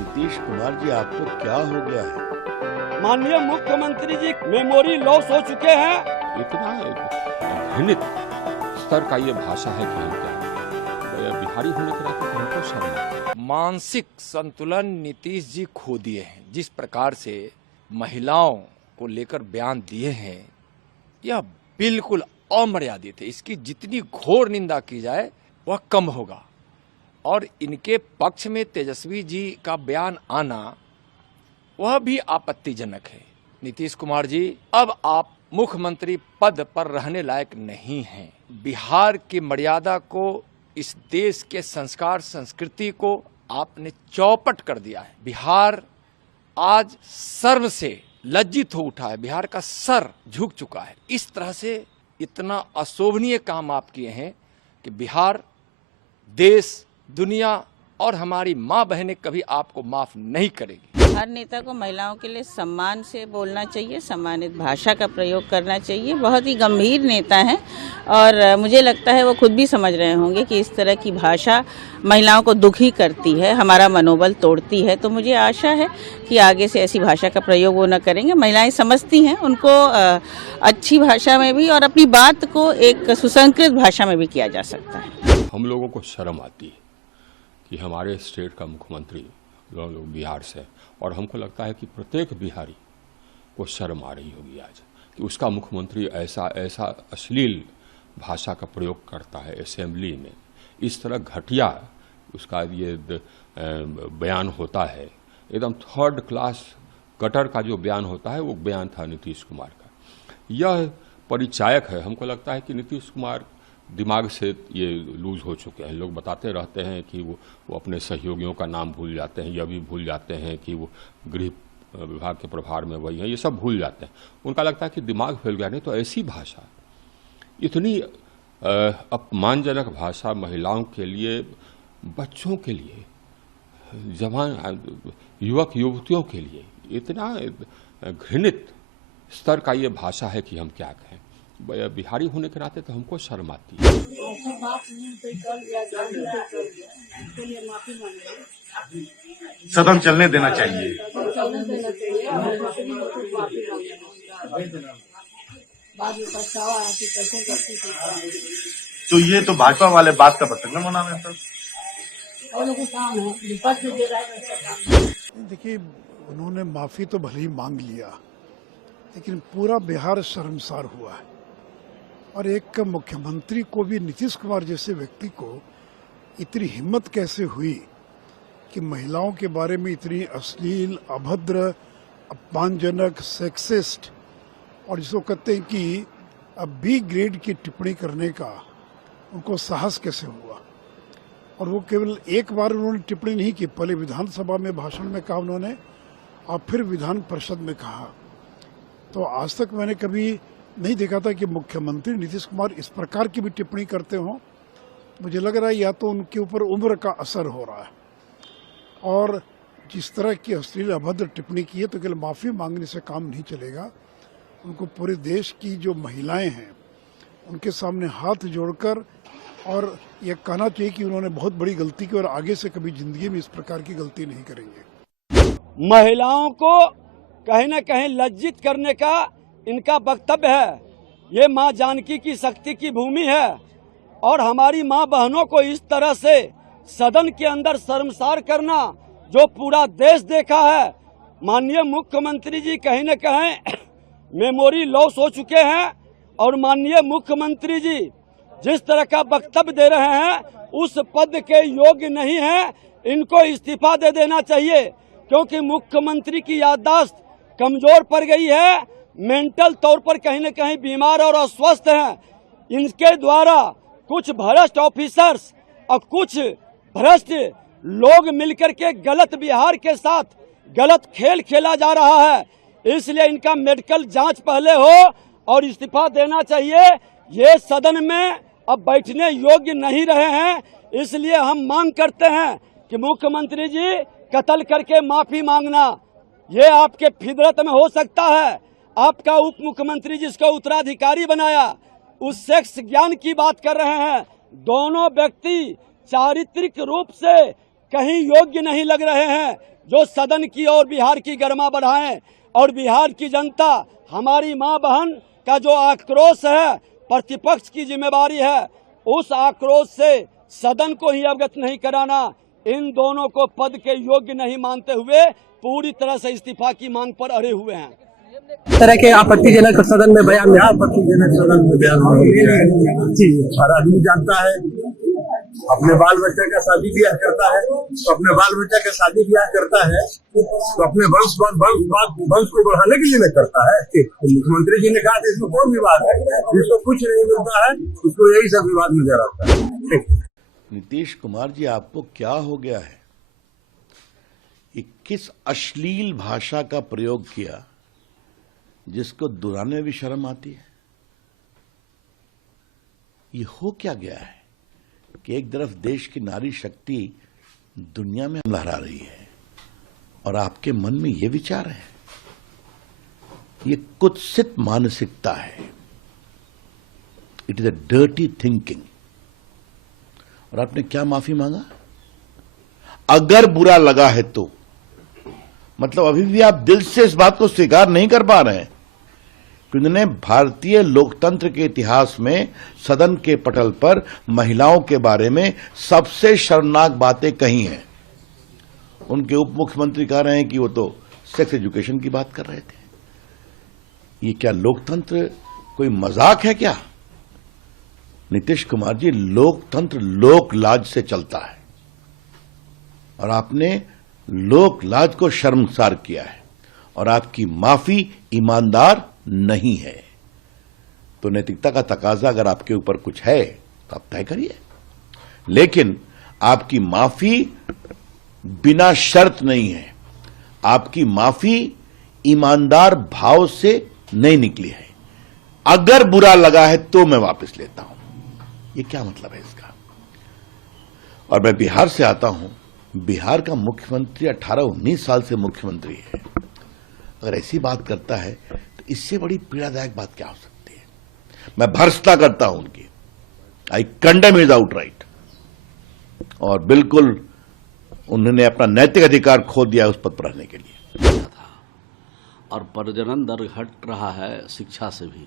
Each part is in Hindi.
नीतीश कुमार जी, आपको क्या हो गया है? माननीय मुख्यमंत्री जी मेमोरी लॉस हो चुके हैं। इतना घृणित स्तर का ये भाषा है कि हम क्या बिहारी होने के नाते हमको शर्म आती है। मानसिक संतुलन नीतीश जी खो दिए हैं। जिस प्रकार से महिलाओं को लेकर बयान दिए हैं, यह बिल्कुल अमर्यादित है। इसकी जितनी घोर निंदा की जाए वह कम होगा। और इनके पक्ष में तेजस्वी जी का बयान आना वह भी आपत्तिजनक है। नीतीश कुमार जी, अब आप मुख्यमंत्री पद पर रहने लायक नहीं हैं। बिहार की मर्यादा को, इस देश के संस्कार संस्कृति को आपने चौपट कर दिया है। बिहार आज सर्व से लज्जित हो उठा है। बिहार का सर झुक चुका है। इस तरह से इतना अशोभनीय काम आप किए हैं कि बिहार, देश, दुनिया और हमारी माँ बहनें कभी आपको माफ नहीं करेगी। हर नेता को महिलाओं के लिए सम्मान से बोलना चाहिए, सम्मानित भाषा का प्रयोग करना चाहिए। बहुत ही गंभीर नेता हैं और मुझे लगता है वो खुद भी समझ रहे होंगे कि इस तरह की भाषा महिलाओं को दुखी करती है, हमारा मनोबल तोड़ती है। तो मुझे आशा है कि आगे से ऐसी भाषा का प्रयोग वो न करेंगे। महिलाएं समझती हैं, उनको अच्छी भाषा में भी और अपनी बात को एक सुसंस्कृत भाषा में भी किया जा सकता है। हम लोगों को शर्म आती है कि हमारे स्टेट का मुख्यमंत्री लोग बिहार से, और हमको लगता है कि प्रत्येक बिहारी को शर्म आ रही होगी आज कि उसका मुख्यमंत्री ऐसा अश्लील भाषा का प्रयोग करता है असेंबली में। इस तरह घटिया उसका ये बयान होता है। एकदम थर्ड क्लास कटर का जो बयान होता है वो बयान था नीतीश कुमार का। यह परिचायक है। हमको लगता है कि नीतीश कुमार दिमाग से ये लूज हो चुके हैं। लोग बताते रहते हैं कि वो अपने सहयोगियों का नाम भूल जाते हैं, यह भी भूल जाते हैं कि वो गृह विभाग के प्रभार में वही हैं, ये सब भूल जाते हैं। उनका लगता है कि दिमाग फैल गया। नहीं तो ऐसी भाषा, इतनी अपमानजनक भाषा महिलाओं के लिए, बच्चों के लिए, जवान युवक युवतियों के लिए इतना घृणित स्तर का ये भाषा है कि हम क्या कहें। बिहारी होने के नाते तो हमको शर्म आती है। सदन चलने देना चाहिए। तो ये तो भाजपा वाले बात का पतंगा बना रहे हैं। देखिए, उन्होंने माफी तो भले ही मांग लिया, लेकिन पूरा बिहार शर्मसार हुआ है। और एक मुख्यमंत्री को भी, नीतीश कुमार जैसे व्यक्ति को इतनी हिम्मत कैसे हुई कि महिलाओं के बारे में इतनी अश्लील, अभद्र, अपमानजनक, सेक्सिस्ट और जिसको कहते हैं कि बी ग्रेड की टिप्पणी करने का उनको साहस कैसे हुआ। और वो केवल एक बार उन्होंने टिप्पणी नहीं की, पहले विधानसभा में भाषण में कहा उन्होंने और फिर विधान परिषद में कहा। तो आज तक मैंने कभी नहीं देखा था कि मुख्यमंत्री नीतीश कुमार इस प्रकार की भी टिप्पणी करते हों। मुझे लग रहा है या तो उनके ऊपर उम्र का असर हो रहा है, और जिस तरह की अश्लील अभद्र टिप्पणी की है तो केवल माफ़ी मांगने से काम नहीं चलेगा। उनको पूरे देश की जो महिलाएं हैं उनके सामने हाथ जोड़कर और ये कहना चाहिए कि उन्होंने बहुत बड़ी गलती की और आगे से कभी जिंदगी में इस प्रकार की गलती नहीं करेंगे। महिलाओं को कहीं न कहीं लज्जित करने का इनका वक्तव्य है। ये माँ जानकी की शक्ति की भूमि है और हमारी माँ बहनों को इस तरह से सदन के अंदर शर्मसार करना जो पूरा देश देखा है। माननीय मुख्यमंत्री जी कहीं न कहीं मेमोरी लॉस हो चुके हैं और माननीय मुख्यमंत्री जी जिस तरह का वक्तव्य दे रहे हैं उस पद के योग्य नहीं है। इनको इस्तीफा दे देना चाहिए, क्योंकि मुख्यमंत्री की याददाश्त कमजोर पड़ गई है, मेंटल तौर पर कहीं न कहीं बीमार और अस्वस्थ हैं। इनके द्वारा कुछ भ्रष्ट ऑफिसर्स और कुछ भ्रष्ट लोग मिलकर के गलत बिहार के साथ गलत खेल खेला जा रहा है। इसलिए इनका मेडिकल जांच पहले हो और इस्तीफा देना चाहिए। ये सदन में अब बैठने योग्य नहीं रहे हैं। इसलिए हम मांग करते हैं कि मुख्यमंत्री जी कत्ल करके माफी मांगना ये आपके फितरत में हो सकता है। आपका उप मुख्यमंत्री जिसको उत्तराधिकारी बनाया उस सेक्स ज्ञान की बात कर रहे हैं। दोनों व्यक्ति चारित्रिक रूप से कहीं योग्य नहीं लग रहे हैं। जो सदन की और बिहार की गरिमा बढ़ाएं और बिहार की जनता, हमारी मां बहन का जो आक्रोश है, प्रतिपक्ष की जिम्मेवारी है उस आक्रोश से सदन को ही अवगत नहीं कराना। इन दोनों को पद के योग्य नहीं मानते हुए पूरी तरह से इस्तीफा की मांग पर अड़े हुए हैं। तरह के आपत्तिजनक सदन में बयान, आपत्तिजनक सदन में बयान हर आदमी जानता है, अपने बाल बच्चे का शादी ब्याह करता है तो अपने बाल बच्चे का शादी ब्याह करता है तो अपने वंश को बढ़ाने के लिए नहीं करता है। मुख्यमंत्री जी ने कहा था इसमें कौन विवाद है, जिसको कुछ नहीं मिलता है उसको यही सब विवाद नजर आता है। नीतीश कुमार जी, आपको क्या हो गया है? ये किस अश्लील भाषा का प्रयोग किया जिसको दोहराने में भी शर्म आती है? ये हो क्या गया है कि एक तरफ देश की नारी शक्ति दुनिया में लहरा रही है और आपके मन में ये विचार है? ये कुत्सित मानसिकता है। It is a dirty thinking. और आपने क्या माफी मांगा? अगर बुरा लगा है तो मतलब अभी भी आप दिल से इस बात को स्वीकार नहीं कर पा रहे हैं कि उन्होंने भारतीय लोकतंत्र के इतिहास में सदन के पटल पर महिलाओं के बारे में सबसे शर्मनाक बातें कही हैं। उनके उप मुख्यमंत्री कह रहे हैं कि वो तो सेक्स एजुकेशन की बात कर रहे थे। ये क्या लोकतंत्र कोई मजाक है क्या? नीतीश कुमार जी, लोकतंत्र लोक लाज से चलता है और आपने लोक लाज को शर्मसार किया है और आपकी माफी ईमानदार नहीं है। तो नैतिकता का तकाजा अगर आपके ऊपर कुछ है तो आप तय करिए, लेकिन आपकी माफी बिना शर्त नहीं है। आपकी माफी ईमानदार भाव से नहीं निकली है। अगर बुरा लगा है तो मैं वापस लेता हूं। ये क्या मतलब है इसका? और मैं बिहार से आता हूं। बिहार का मुख्यमंत्री 18-19 साल से मुख्यमंत्री है। अगर ऐसी बात करता है तो इससे बड़ी पीड़ादायक बात क्या हो सकती है? मैं भर्त्सना करता हूं उनकी। आई कंडेम हिज आउटराइट। और बिल्कुल उन्होंने अपना नैतिक अधिकार खो दिया उस पद पर रहने के लिए। और प्रजनन दर घट रहा है शिक्षा से भी।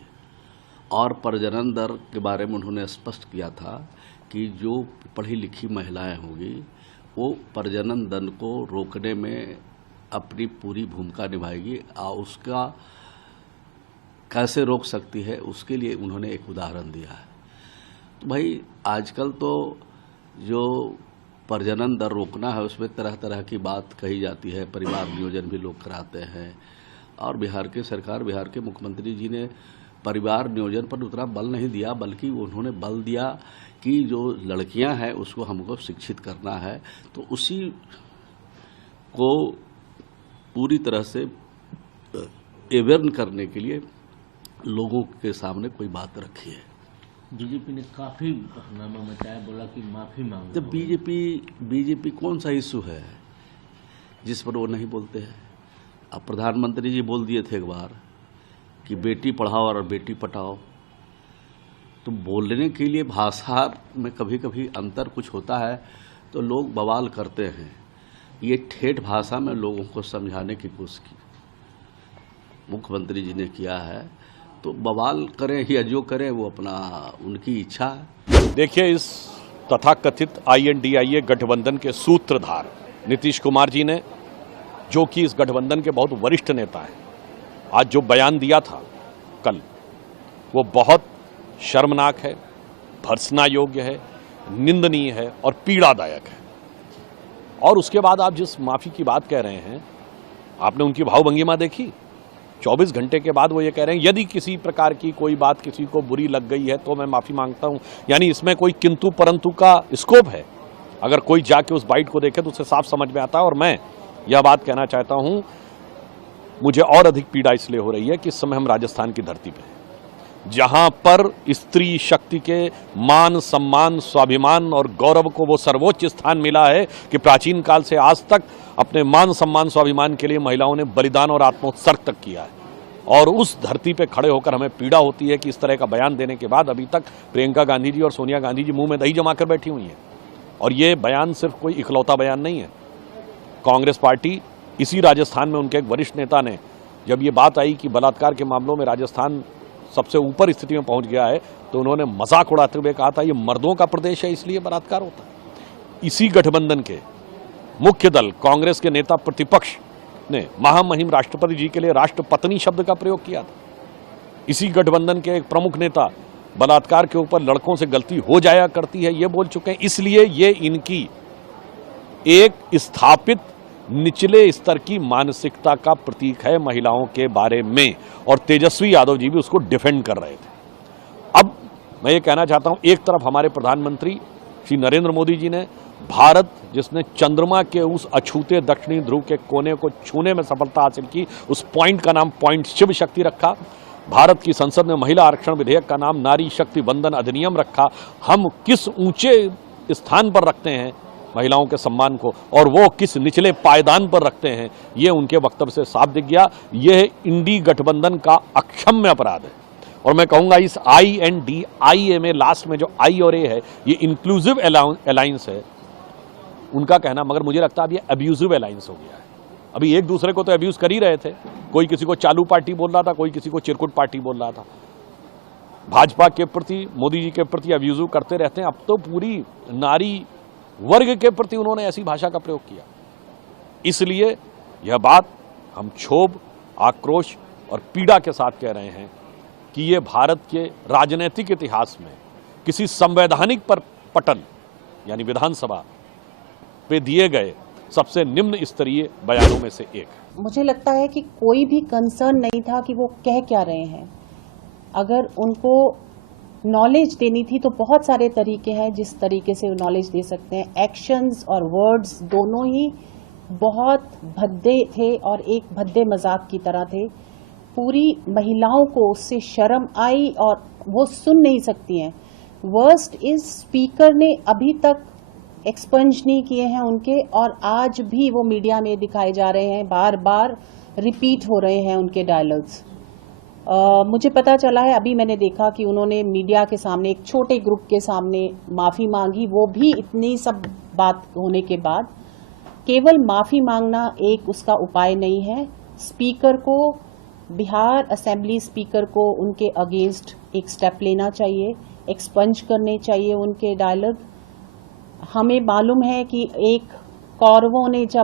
और प्रजनन दर के बारे में उन्होंने स्पष्ट किया था कि जो पढ़ी लिखी महिलाएं होंगी वो प्रजनन दर को रोकने में अपनी पूरी भूमिका निभाएगी और उसका कैसे रोक सकती है उसके लिए उन्होंने एक उदाहरण दिया है। तो भाई आजकल तो जो प्रजनन दर रोकना है उसमें तरह तरह की बात कही जाती है। परिवार नियोजन भी लोग कराते हैं और बिहार के मुख्यमंत्री जी ने परिवार नियोजन पर उतना बल नहीं दिया, बल्कि उन्होंने बल दिया कि जो लड़कियां हैं उसको हमको शिक्षित करना है। तो उसी को पूरी तरह से अवेयर करने के लिए लोगों के सामने कोई बात रखी है। बीजेपी ने काफी हंगामा मचाया, बोला कि माफी मांगो। तो बीजेपी कौन सा इशू है जिस पर वो नहीं बोलते हैं? अब प्रधानमंत्री जी बोल दिए थे एक बार कि बेटी पढ़ाओ और बेटी पटाओ। तो बोलने के लिए भाषा में कभी कभी अंतर कुछ होता है तो लोग बवाल करते हैं। ये ठेठ भाषा में लोगों को समझाने की कोशिश की मुख्यमंत्री जी ने किया है। तो बवाल करें या जो करें वो अपना उनकी इच्छा है। देखिए, इस तथाकथित INDIA गठबंधन के सूत्रधार नीतीश कुमार जी ने, जो कि इस गठबंधन के बहुत वरिष्ठ नेता हैं, आज जो बयान दिया था कल, वो बहुत शर्मनाक है, भर्त्सना योग्य है, निंदनीय है और पीड़ादायक है। और उसके बाद आप जिस माफ़ी की बात कह रहे हैं, आपने उनकी भावभंगिमा देखी। 24 घंटे के बाद वो ये कह रहे हैं यदि किसी प्रकार की कोई बात किसी को बुरी लग गई है तो मैं माफ़ी मांगता हूँ। यानी इसमें कोई किंतु परंतु का स्कोप है। अगर कोई जाके उस बाइट को देखे तो उसे साफ समझ में आता है। और मैं यह बात कहना चाहता हूँ, मुझे और अधिक पीड़ा इसलिए हो रही है कि इस समय हम राजस्थान की धरती पे हैं, जहां पर स्त्री शक्ति के मान, सम्मान, स्वाभिमान और गौरव को वो सर्वोच्च स्थान मिला है कि प्राचीन काल से आज तक अपने मान, सम्मान, स्वाभिमान के लिए महिलाओं ने बलिदान और आत्मोत्सर्ग तक किया है। और उस धरती पे खड़े होकर हमें पीड़ा होती है कि इस तरह का बयान देने के बाद अभी तक प्रियंका गांधी जी और सोनिया गांधी जी मुंह में दही जमा कर बैठी हुई हैं। और ये बयान सिर्फ कोई इकलौता बयान नहीं है। कांग्रेस पार्टी इसी राजस्थान में उनके एक वरिष्ठ नेता ने, जब ये बात आई कि बलात्कार के मामलों में राजस्थान सबसे ऊपर स्थिति में पहुंच गया है, तो उन्होंने मजाक उड़ाते हुए कहा था ये मर्दों का प्रदेश है इसलिए बलात्कार होता है। इसी गठबंधन के मुख्य दल कांग्रेस के नेता प्रतिपक्ष ने महामहिम राष्ट्रपति जी के लिए राष्ट्रपत्नी शब्द का प्रयोग किया था। इसी गठबंधन के एक प्रमुख नेता बलात्कार के ऊपर लड़कों से गलती हो जाया करती है ये बोल चुके हैं, इसलिए ये इनकी एक स्थापित निचले स्तर की मानसिकता का प्रतीक है महिलाओं के बारे में, और तेजस्वी यादव जी भी उसको डिफेंड कर रहे थे। अब मैं ये कहना चाहता हूं, एक तरफ हमारे प्रधानमंत्री श्री नरेंद्र मोदी जी ने भारत जिसने चंद्रमा के उस अछूते दक्षिणी ध्रुव के कोने को छूने में सफलता हासिल की, उस पॉइंट का नाम पॉइंट शिव शक्ति रखा। भारत की संसद ने महिला आरक्षण विधेयक का नाम नारी शक्ति वंदन अधिनियम रखा। हम किस ऊंचे स्थान पर रखते हैं महिलाओं के सम्मान को और वो किस निचले पायदान पर रखते हैं, ये उनके वक्तव्य से साफ दिख गया। यह इंडी गठबंधन का अक्षम्य अपराध है। और मैं कहूंगा इस INDIA में लास्ट में जो I और A है, ये इंक्लूसिव अलायंस है उनका कहना, मगर मुझे लगता है अब ये अब्यूजिव अलायंस हो गया है। अभी एक दूसरे को तो अब्यूज कर ही रहे थे, कोई किसी को चालू पार्टी बोल रहा था, कोई किसी को चिरकुट पार्टी बोल रहा था। भाजपा के प्रति, मोदी जी के प्रति अब्यूजिव करते रहते हैं। अब तो पूरी नारी वर्ग के प्रति उन्होंने ऐसी भाषा का प्रयोग किया। इसलिए यह बात हम क्षोभ, आक्रोश और पीड़ा के साथ कह रहे हैं कि ये भारत के राजनीतिक इतिहास में किसी संवैधानिक पर पटल यानी विधानसभा पे दिए गए सबसे निम्न स्तरीय बयानों में से एक है। मुझे लगता है कि कोई भी कंसर्न नहीं था कि वो कह क्या रहे हैं। अगर उनको नॉलेज देनी थी तो बहुत सारे तरीके हैं जिस तरीके से वो नॉलेज दे सकते हैं। एक्शंस और वर्ड्स दोनों ही बहुत भद्दे थे और एक भद्दे मजाक की तरह थे। पूरी महिलाओं को उससे शर्म आई और वो सुन नहीं सकती हैं। वर्स्ट इज स्पीकर ने अभी तक एक्सपंज नहीं किए हैं उनके, और आज भी वो मीडिया में दिखाए जा रहे हैं, बार बार रिपीट हो रहे हैं उनके डायलॉग्स। मुझे पता चला है, अभी मैंने देखा कि उन्होंने मीडिया के सामने एक छोटे ग्रुप के सामने माफ़ी मांगी, वो भी इतनी सब बात होने के बाद। केवल माफ़ी मांगना एक उसका उपाय नहीं है। स्पीकर को, बिहार असेंबली स्पीकर को उनके अगेंस्ट एक स्टेप लेना चाहिए, एक्सपंज करने चाहिए उनके डायलॉग। हमें मालूम है कि एक कौरवों ने जब